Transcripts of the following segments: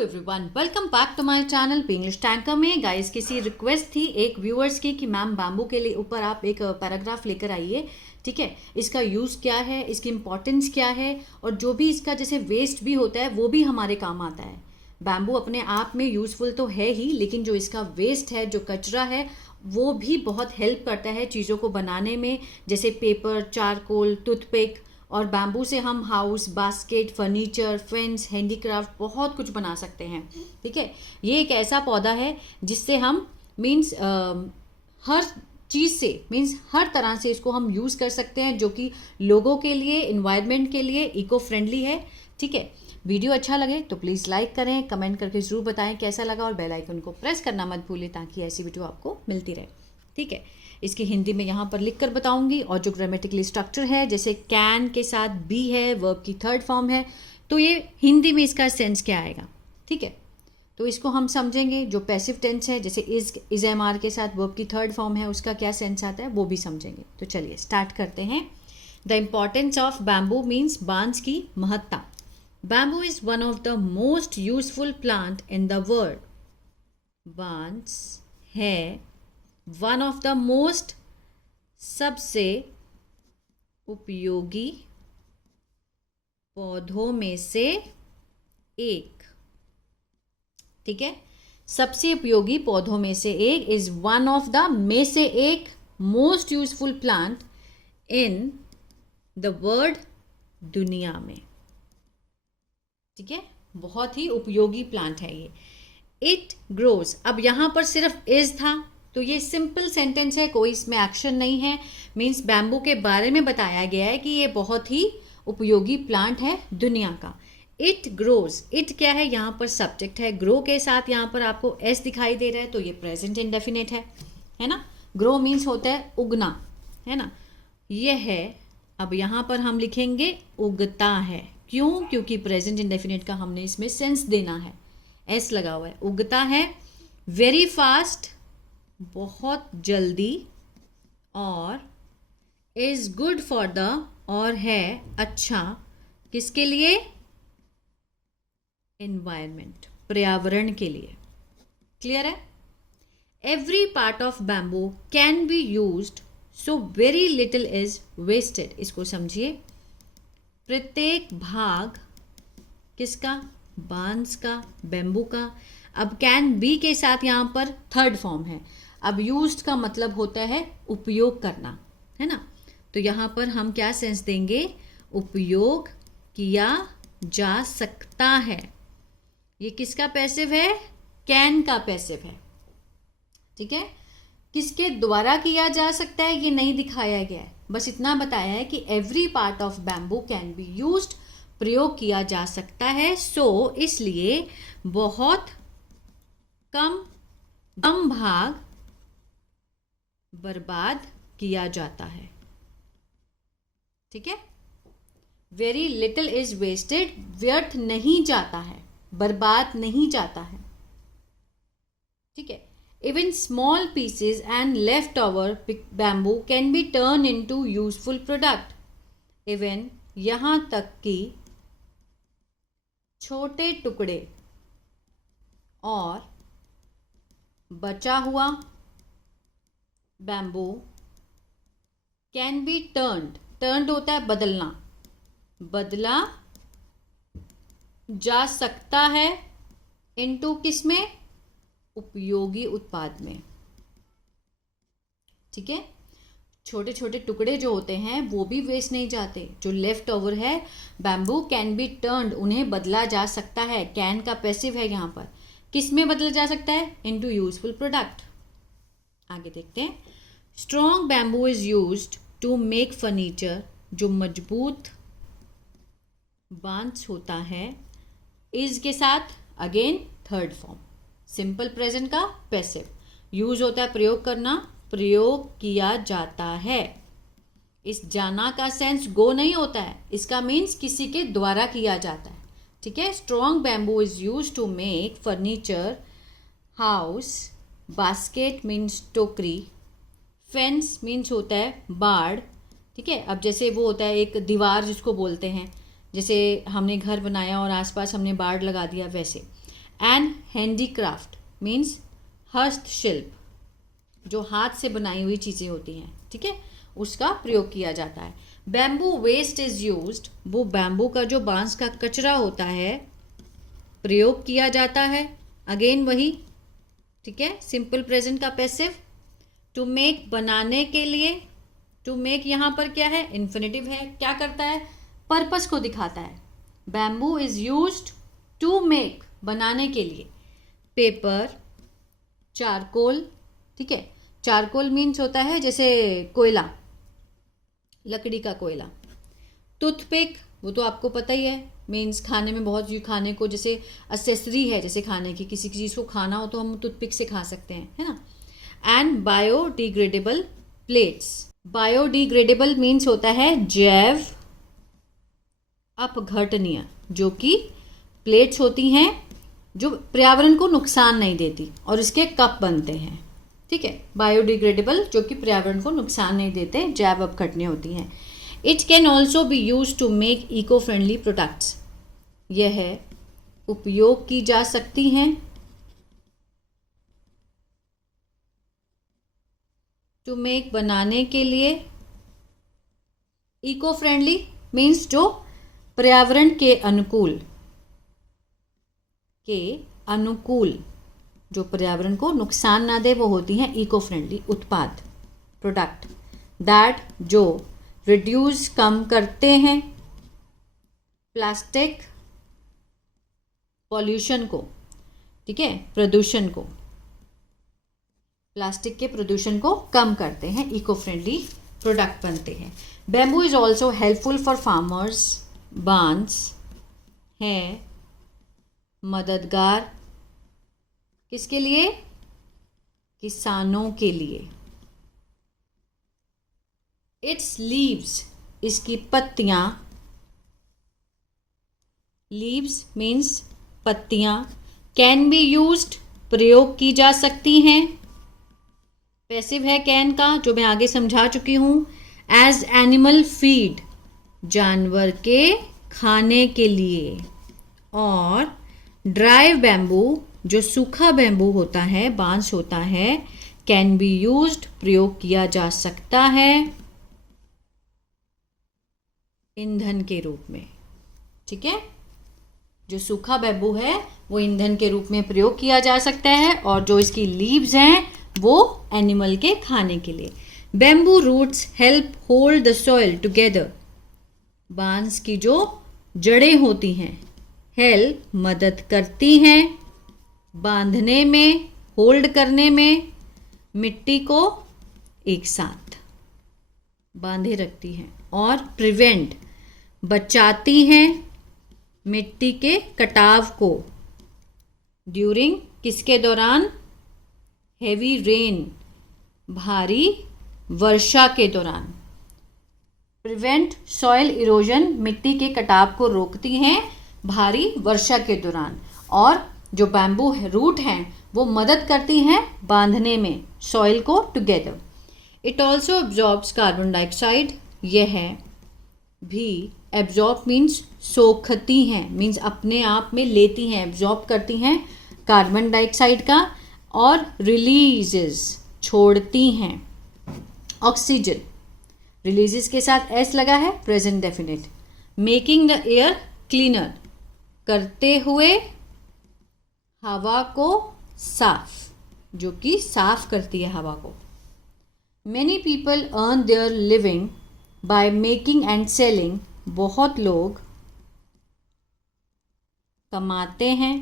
Everyone, welcome back to my channel पे English tanker में। Guys, किसी रिक्वेस्ट थी एक व्यूअर्स की कि मैम बैम्बू के लिए ऊपर आप एक पैराग्राफ लेकर आइए। ठीक है, इसका यूज़ क्या है, इसकी इंपॉर्टेंस क्या है, और जो भी इसका जैसे वेस्ट भी होता है वो भी हमारे काम आता है। बैम्बू अपने आप में यूज़फुल तो है ही, लेकिन जो इसका वेस्ट है, जो कचरा है, वो भी बहुत हेल्प करता है चीज़ों को बनाने में, जैसे पेपर, चारकोल, टूथपिक। और बैम्बू से हम house, basket, furniture, fence, handicraft बहुत कुछ बना सकते हैं। ठीक है, ये एक ऐसा पौधा है जिससे हम मीन्स हर चीज़ से मीन्स हर तरह से इसको हम यूज़ कर सकते हैं, जो कि लोगों के लिए, इन्वायरमेंट के लिए इको फ्रेंडली है। ठीक है, वीडियो अच्छा लगे तो प्लीज़ लाइक करें, कमेंट करके ज़रूर बताएं कैसा लगा, और बेल आइकन को प्रेस करना मत भूलें ताकि ऐसी वीडियो आपको मिलती रहे। ठीक है, इसकी हिंदी में यहाँ पर लिख कर बताऊंगी। और जो ग्रामेटिकली स्ट्रक्चर है, जैसे कैन के साथ बी है, वर्ब की थर्ड फॉर्म है, तो ये हिंदी में इसका सेंस क्या आएगा। ठीक है, तो इसको हम समझेंगे। जो पैसिव टेंस है, जैसे इज एम आर के साथ वर्ब की थर्ड फॉर्म है, उसका क्या सेंस आता है वो भी समझेंगे। तो चलिए स्टार्ट करते हैं। The importance of bamboo means बांस की महत्ता। Bamboo is one of the most useful plant in the world. बांस है वन ऑफ द मोस्ट, सबसे उपयोगी पौधों में से एक। ठीक है, सबसे उपयोगी पौधों में से एक, इज वन ऑफ द, में से एक, most useful plant in the world, दुनिया में। ठीक है, बहुत ही उपयोगी प्लांट है ये। इट ग्रोज, अब यहां पर सिर्फ इज था तो ये सिंपल सेंटेंस है, कोई इसमें एक्शन नहीं है। मीन्स बैम्बू के बारे में बताया गया है कि ये बहुत ही उपयोगी प्लांट है दुनिया का। इट ग्रोज, इट क्या है, यहाँ पर सब्जेक्ट है। ग्रो के साथ यहाँ पर आपको एस दिखाई दे रहा है, तो ये प्रेजेंट इंडेफिनिट है ना। ग्रो मीन्स होता है उगना, है ना, ये है। अब यहाँ पर हम लिखेंगे उगता है। क्यों? क्योंकि प्रेजेंट इंडेफिनिट का हमने इसमें सेंस देना है, एस लगा हुआ है। उगता है, वेरी फास्ट, बहुत जल्दी, और इज गुड फॉर द, और है अच्छा, किसके लिए? एनवायरमेंट, पर्यावरण के लिए। क्लियर है? Every part of bamboo can be used, so very little is wasted. इसको समझिए। प्रत्येक भाग किसका? बांस का, बैम्बू का। अब कैन बी के साथ यहाँ पर थर्ड फॉर्म है। अब यूज्ड का मतलब होता है उपयोग करना, है ना। तो यहाँ पर हम क्या सेंस देंगे? उपयोग किया जा सकता है। ये किसका पैसिव है? कैन का पैसिव है। ठीक है, किसके द्वारा किया जा सकता है ये नहीं दिखाया गया है, बस इतना बताया है कि every part of bamboo can be used, प्रयोग किया जा सकता है। सो इसलिए बहुत कम भाग बर्बाद किया जाता है। ठीक है, वेरी लिटिल इज वेस्टेड, व्यर्थ नहीं जाता है, बर्बाद नहीं जाता है। ठीक है, even small pieces and left over bamboo can be turn into useful product. Even यहां तक कि छोटे टुकड़े और बचा हुआ bamboo can B turned, turned होता है बदलना, बदला जा सकता है इनटू किसमें? उपयोगी उत्पाद में। ठीक है, छोटे छोटे टुकड़े जो होते हैं वो भी वेस्ट नहीं जाते। जो लेफ्ट ओवर है बैम्बू कैन बी टर्न्ड, उन्हें बदला जा सकता है। कैन का पैसिव है यहाँ पर, किस में बदला जा सकता है? Into useful product. आगे देखते हैं। Strong bamboo is used to make furniture, जो मजबूत बांस होता है, इज के साथ again third form, simple present का पैसिव। यूज होता है प्रयोग करना, प्रयोग किया जाता है। इस जाना का सेंस गो नहीं होता है, इसका मीन्स किसी के द्वारा किया जाता है। ठीक है, strong bamboo is use to make furniture, house, basket means टोकरी, फेंस मीन्स होता है बाड़। ठीक है, अब जैसे वो होता है एक दीवार जिसको बोलते हैं, जैसे हमने घर बनाया और आसपास हमने बाड़ लगा दिया, वैसे। एंड हैंडीक्राफ्ट मीन्स हस्तशिल्प, जो हाथ से बनाई हुई चीज़ें होती हैं, ठीक है, उसका प्रयोग किया जाता है। बैम्बू वेस्ट इज यूज्ड, वो बैम्बू का जो बांस का कचरा होता है प्रयोग किया जाता है। अगेन वही, ठीक है, सिंपल प्रेजेंट का पैसिव। टू मेक बनाने के लिए, टू मेक यहाँ पर क्या है, इन्फिनेटिव है, क्या करता है, पर्पस को दिखाता है। Bamboo is used to make, बनाने के लिए। पेपर, चारकोल, ठीक है, चारकोल मीन्स होता है जैसे कोयला, लकड़ी का कोयला। टूथपिक, वो तो आपको पता ही है, मीन्स खाने में बहुत, खाने को जैसे असेसरी है, जैसे खाने की किसी चीज़ को खाना हो तो हम टूथपिक से खा सकते हैं, है ना। And biodegradable plates, biodegradable means होता है जैव अपघटनीय, जो कि प्लेट्स होती हैं जो पर्यावरण को नुकसान नहीं देती, और इसके कप बनते हैं, ठीक है, बायोडिग्रेडेबल जो कि पर्यावरण को नुकसान नहीं देते, जैव अपघटनीय होती हैं। It can also be use to make eco friendly products, यह उपयोग की जा सकती हैं टू मेक, बनाने के लिए। इको फ्रेंडली मीन्स जो पर्यावरण के अनुकूल, जो पर्यावरण को नुकसान ना दे, वो होती हैं इको फ्रेंडली उत्पाद, प्रोडक्ट। दैट, जो रिड्यूस, कम करते हैं प्लास्टिक पॉल्यूशन को, ठीक है, प्रदूषण को, प्लास्टिक के प्रदूषण को कम करते हैं, इको फ्रेंडली प्रोडक्ट बनते हैं। Bamboo is also helpful for farmers, बांस है मददगार, किसके लिए, किसानों के लिए। इट्स लीव्स, इसकी पत्तियां, लीव्स मीन्स पत्तियां, कैन बी यूज्ड, प्रयोग की जा सकती हैं, पैसिव है कैन का, जो मैं आगे समझा चुकी हूं। एज एनिमल फीड, जानवर के खाने के लिए। और ड्राई बैम्बू, जो सूखा बैम्बू होता है, बांस होता है, कैन बी यूज्ड, प्रयोग किया जा सकता है ईंधन के रूप में, ठीक है, जो सूखा बैम्बू है वो ईंधन के रूप में प्रयोग किया जा सकता है, और जो इसकी लीव्स हैं वो एनिमल के खाने के लिए। Bamboo roots help hold the soil together, बांस की जो जड़ें होती हैं, हेल्प, मदद करती हैं, बांधने में, होल्ड करने में, मिट्टी को एक साथ बांधे रखती हैं। और प्रिवेंट, बचाती हैं मिट्टी के कटाव को, ड्यूरिंग, किसके दौरान, हेवी रेन, भारी वर्षा के दौरान। प्रिवेंट सॉइल इरोजन, मिट्टी के कटाव को रोकती हैं भारी वर्षा के दौरान। और जो बैम्बू रूट हैं वो मदद करती हैं बांधने में सॉइल को together. It also absorbs carbon dioxide, यह भी एब्जॉर्ब मीन्स सोखती हैं, मीन्स अपने आप में लेती हैं, एब्जॉर्ब करती हैं कार्बन डाइऑक्साइड का, और रिलीजेस, छोड़ती हैं ऑक्सीजन। रिलीजेस के साथ एस लगा है, present definite. Making the air cleaner, करते हुए हवा को साफ, जो कि साफ करती है हवा को। Many people earn their living by making and selling, बहुत लोग कमाते हैं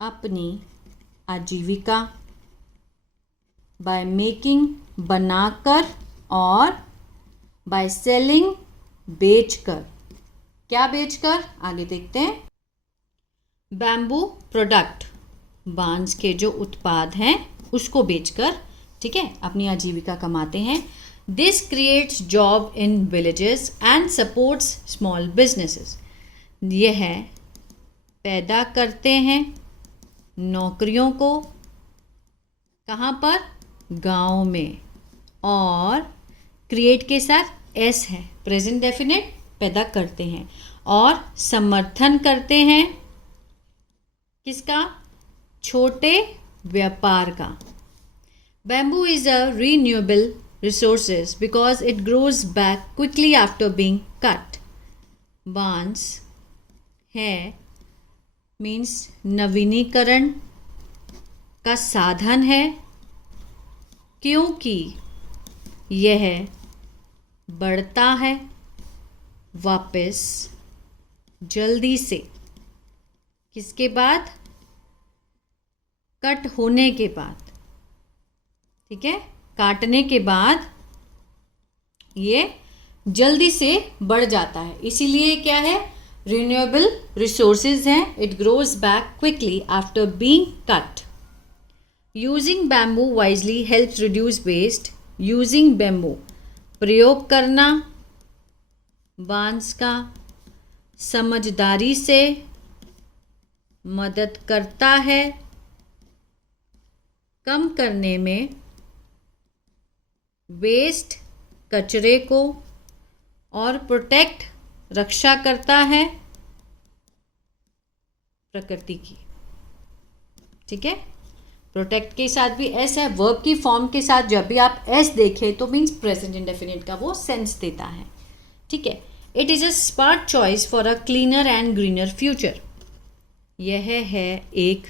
अपनी आजीविका, बाय मेकिंग, बनाकर, और बाय सेलिंग, बेचकर। क्या बेचकर, आगे देखते हैं। बैम्बू प्रोडक्ट, बांस के जो उत्पाद हैं उसको बेचकर, ठीक है, अपनी आजीविका कमाते हैं। This creates job in villages and supports small businesses, यह पैदा करते हैं नौकरियों को, कहाँ पर, गांव में। और क्रिएट के साथ एस है, प्रेजेंट डेफिनेट, पैदा करते हैं। और समर्थन करते हैं किसका? छोटे व्यापार का। Bamboo is a renewable resources because it grows back quickly after being cut. बांस है मीन्स नवीनीकरण का साधन है, क्योंकि यह बढ़ता है वापस जल्दी से। किसके बाद? कट होने के बाद, ठीक है, काटने के बाद ये जल्दी से बढ़ जाता है, इसीलिए क्या है? रिन्यूएबल रिसोर्सेज हैं। It grows back quickly after being cut. Using bamboo wisely helps reduce waste. Using bamboo, प्रयोग करना बांस का समझदारी से मदद करता है कम करने में वेस्ट, कचरे को, और प्रोटेक्ट, रक्षा करता है प्रकृति की। ठीक है, प्रोटेक्ट के साथ भी एस है। वर्ब की फॉर्म के साथ जब भी आप एस देखें तो मीन्स प्रेजेंट इंडेफिनिट का वो सेंस देता है। ठीक है, it is a smart choice for a cleaner and greener future. यह है एक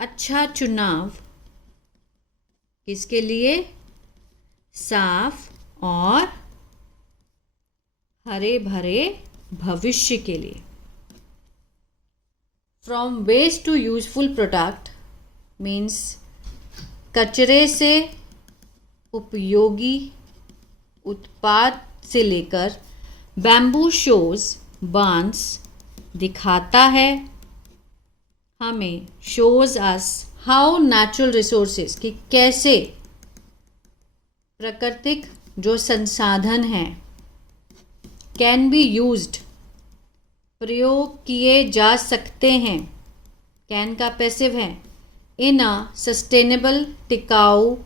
अच्छा चुनाव किसके लिए? साफ और हरे भरे भविष्य के लिए। From waste to useful product means कचरे से उपयोगी उत्पाद से लेकर बैम्बू शोज, बांस दिखाता है हमें, shows us how natural resources, कि कैसे प्राकृतिक जो संसाधन हैं कैन बी यूज्ड, प्रयोग किए जा सकते हैं, कैन का पैसिव है, इन अ सस्टेनेबल, टिकाऊ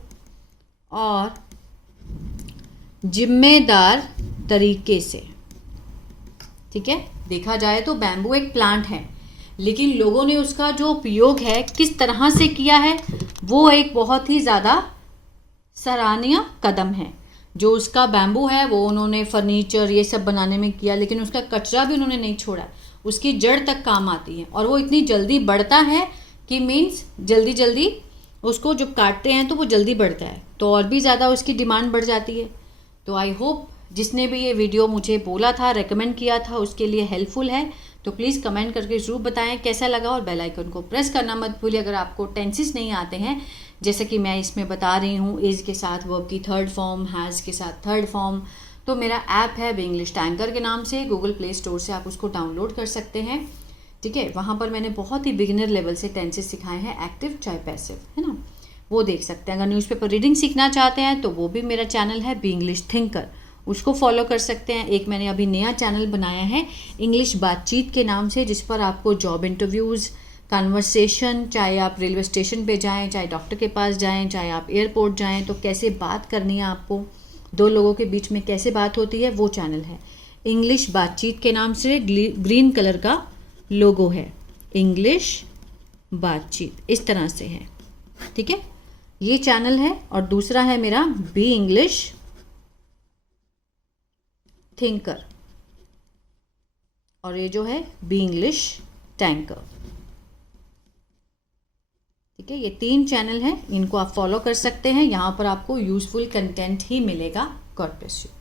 और जिम्मेदार तरीके से। ठीक है, देखा जाए तो बैम्बू एक प्लांट है, लेकिन लोगों ने उसका जो उपयोग है किस तरह से किया है वो एक बहुत ही ज़्यादा सराहनीय कदम है। जो उसका बैम्बू है वो उन्होंने फर्नीचर ये सब बनाने में किया, लेकिन उसका कचरा भी उन्होंने नहीं छोड़ा, उसकी जड़ तक काम आती है और वो इतनी जल्दी बढ़ता है कि मीन्स जल्दी जल्दी उसको जब काटते हैं तो वो जल्दी बढ़ता है, तो और भी ज़्यादा उसकी डिमांड बढ़ जाती है। तो आई होप जिसने भी ये वीडियो मुझे बोला था, रेकमेंड किया था, उसके लिए हेल्पफुल है। तो प्लीज़ कमेंट करके ज़रूर बताएं कैसा लगा, और बेल आइकन को प्रेस करना मत भूलिए अगर आपको टेंसेस नहीं आते हैं, जैसे कि मैं इसमें बता रही हूँ, इज़ के साथ वर्ब की थर्ड फॉर्म, हैज़ के साथ थर्ड फॉर्म। तो मेरा ऐप है बी इंग्लिश टैंकर के नाम से, गूगल प्ले स्टोर से आप उसको डाउनलोड कर सकते हैं। ठीक है, वहाँ पर मैंने बहुत ही बिगिनर लेवल से टेंसेस सिखाए हैं, एक्टिव चाहे पैसिव, है ना, वो देख सकते हैं। अगर न्यूज़पेपर रीडिंग सीखना चाहते हैं तो वो भी मेरा चैनल है बी इंग्लिश थिंकर, उसको फॉलो कर सकते हैं। एक मैंने अभी नया चैनल बनाया है इंग्लिश बातचीत के नाम से, जिस पर आपको जॉब इंटरव्यूज़, कन्वर्सेशन, चाहे आप रेलवे स्टेशन पे जाएं, चाहे डॉक्टर के पास जाएं, चाहे आप एयरपोर्ट जाएं, तो कैसे बात करनी है आपको, दो लोगों के बीच में कैसे बात होती है, वो चैनल है इंग्लिश बातचीत के नाम से। ग्रीन कलर का लोगो है, इंग्लिश बातचीत इस तरह से है। ठीक है, ये चैनल है, और दूसरा है मेरा बी इंग्लिश थिंकर, और ये जो है बी इंग्लिश टैंकर। ठीक है, ये 3 चैनल हैं, इनको आप फॉलो कर सकते हैं। यहाँ पर आपको यूजफुल कंटेंट ही मिलेगा। God bless you.